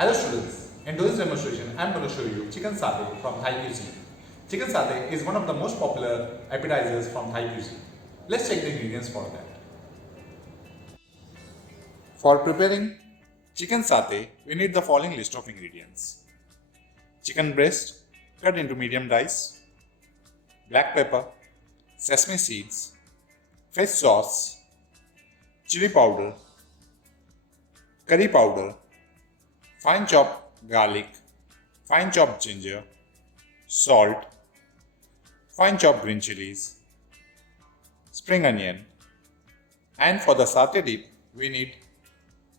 Hello students, in today's demonstration I am going to show you chicken satay from Thai cuisine. Chicken satay is one of the most popular appetizers from Thai cuisine. Let's check the ingredients for that. For preparing chicken satay, we need the following list of ingredients. Chicken breast cut into medium dice, black pepper, sesame seeds, fish sauce, chili powder, curry powder, fine chopped garlic, fine chopped ginger, salt, fine chopped green chilies, spring onion, and for the satay dip we need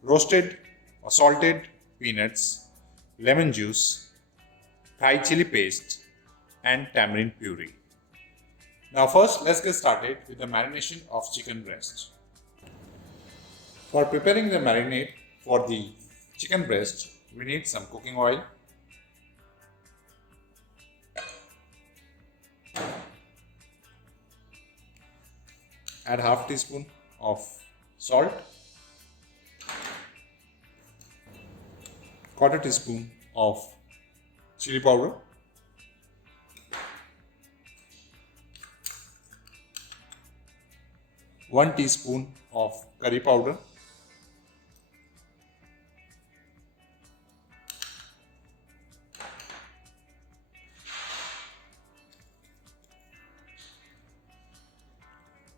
roasted or salted peanuts, lemon juice, Thai chili paste, and tamarind puree. Now first let's get started with the marination of chicken breast. For preparing the marinade for the chicken breast, we need some cooking oil, add half teaspoon of salt, quarter teaspoon of chili powder, one teaspoon of curry powder,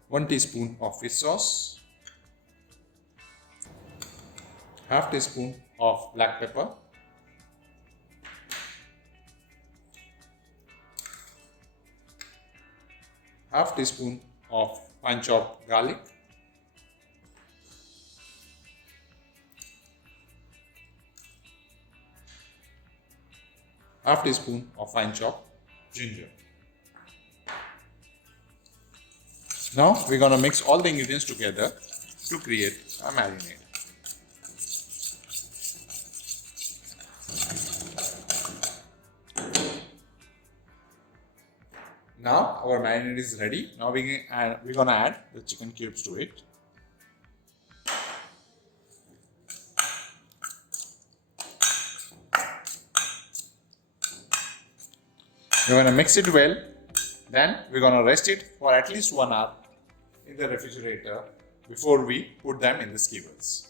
one teaspoon of fish sauce, half teaspoon of black pepper, half teaspoon of fine chopped garlic, half teaspoon of fine chopped ginger. Now we're gonna mix all the ingredients together to create a marinade. Now our marinade is ready. Now we're gonna add the chicken cubes to it. We're gonna mix it well. Then we're gonna rest it for at least 1 hour in the refrigerator before we put them in the skewers.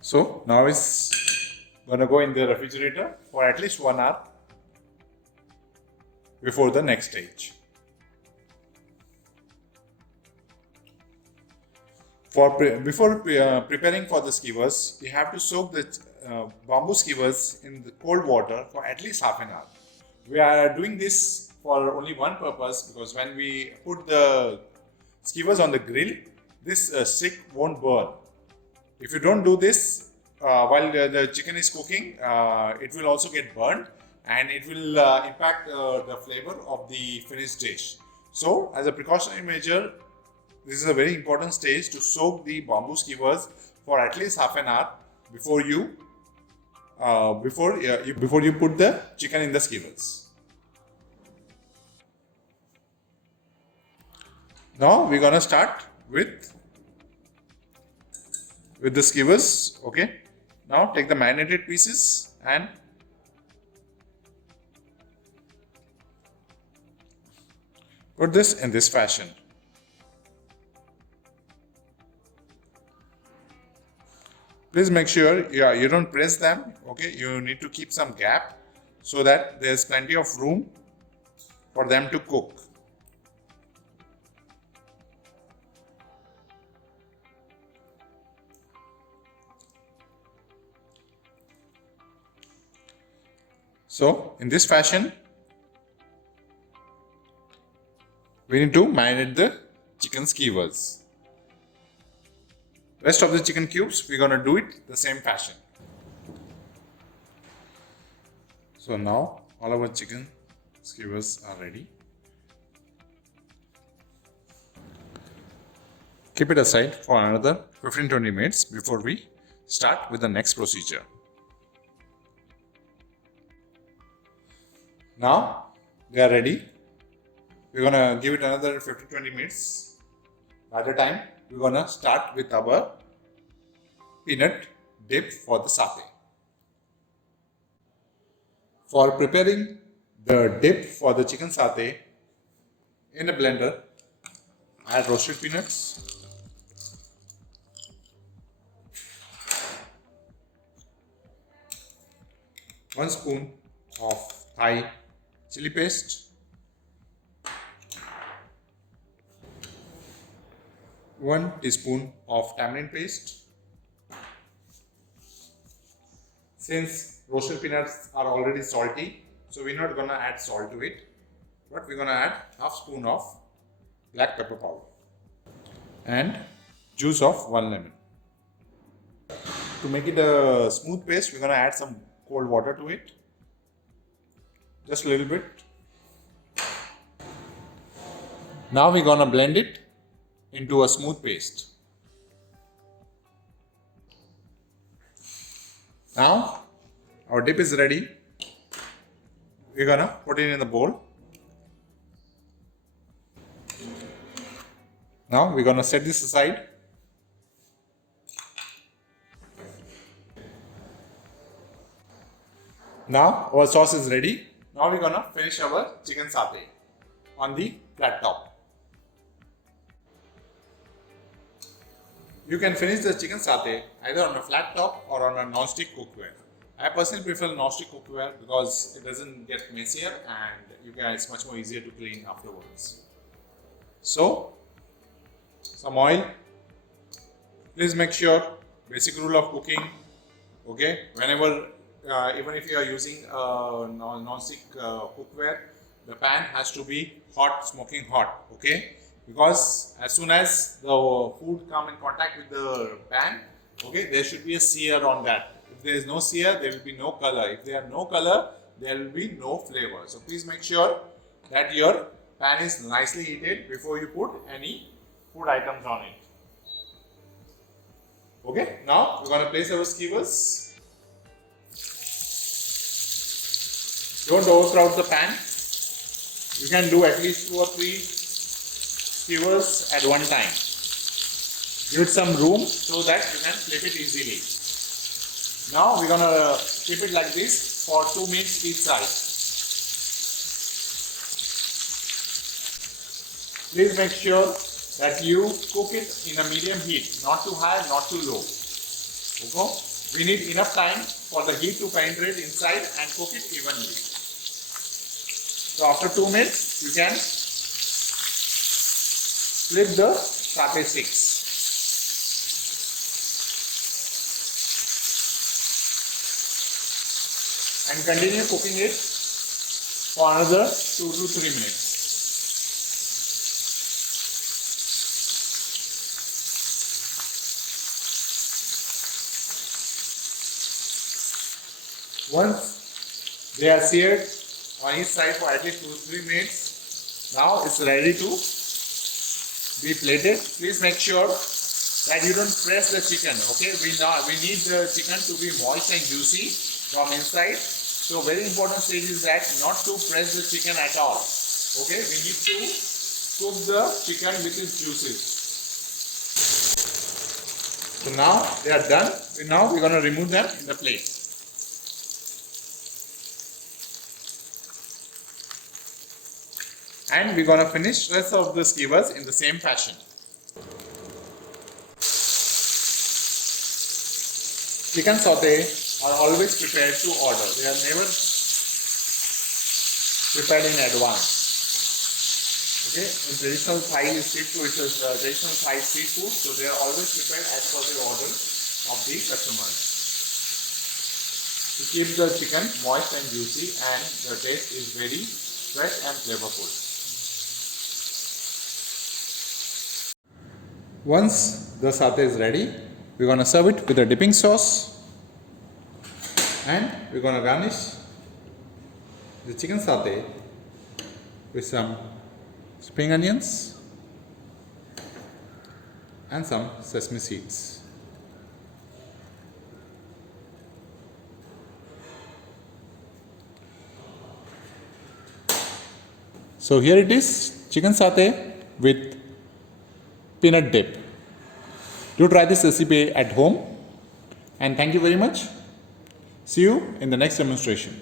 So now it's gonna go in the refrigerator for at least 1 hour before the next stage. Before preparing for the skewers, we have to soak the bamboo skewers in the cold water for at least half an hour. We are doing this for only one purpose, because when we put the skewers on the grill, this stick won't burn. If you don't do this while the chicken is cooking, it will also get burned and it will impact the flavor of the finished dish. So as a precautionary measure, this is a very important stage to soak the bamboo skewers for at least half an hour before you put the chicken in the skewers. Now we're gonna start with the skewers. Okay. Now take the marinated pieces and put this in this fashion. Please make sure you don't press them. Okay, you need to keep some gap so that there's plenty of room for them to cook. So in this fashion, we need to marinate the chicken skewers. Rest of the chicken cubes, we're gonna do it the same fashion. So now all our chicken skewers are ready. Keep it aside for another 15-20 minutes before we start with the next procedure. Now they are ready. We're gonna give it another 15-20 minutes. By the time we're gonna start with our peanut dip for the satay. For preparing the dip for the chicken satay, in a blender, add roasted peanuts, 1 spoon of Thai chili paste, 1 teaspoon of tamarind paste. Since roasted peanuts are already salty, so we're not gonna add salt to it, but we're gonna add half spoon of black pepper powder and juice of 1 lemon. To make it a smooth paste, we're gonna add some cold water to it, just a little bit. Now we're gonna blend it into a smooth paste. Now our dip is ready. We're gonna put it in the bowl. Now we're gonna set this aside. Now our sauce is ready. Now we're gonna finish our chicken satay on the flat top. You can finish the chicken satay either on a flat top or on a non-stick cookware. I personally prefer non-stick cookware because it doesn't get messier and it's much more easier to clean afterwards. So, some oil. Please make sure, basic rule of cooking, okay, whenever even if you are using non-stick cookware, the pan has to be hot, smoking hot, okay? Because as soon as the food come in contact with the pan, okay, there should be a sear on that. If there is no sear, there will be no color. If there are no color, there will be no flavor. So please make sure that your pan is nicely heated before you put any food items on it. Okay, now we're going to place our skewers. Don't overcrowd the pan. You can do at least 2 or 3 skewers at one time. Give it some room so that you can flip it easily. Now we're gonna flip it like this for 2 minutes each side. Please make sure that you cook it in a medium heat, not too high, not too low. Okay? We need enough time for the heat to penetrate inside and cook it evenly. So after 2 minutes, you can flip the satay sticks. And continue cooking it for another 2 to 3 minutes. Once they are seared on each side for at least 2 to 3 minutes, now it's ready to be plated. Please make sure that you don't press the chicken. Okay, we need the chicken to be moist and juicy from inside. So very important stage is that not to press the chicken at all. Okay, we need to cook the chicken with its juices. So now they are done. Now we're going to remove them in the plate. And we're going to finish rest of the skewers in the same fashion. Chicken sauté are always prepared to order. They are never prepared in advance. Okay, in traditional Thai street food, it is traditional Thai street food, so they are always prepared as per the order of the customers. To keep the chicken moist and juicy, and the taste is very fresh and flavorful. Once the satay is ready, we're going to serve it with a dipping sauce, and we're going to garnish the chicken satay with some spring onions and some sesame seeds. So here it is, chicken satay with peanut dip. Do try this recipe at home And thank you very much. See you in the next demonstration.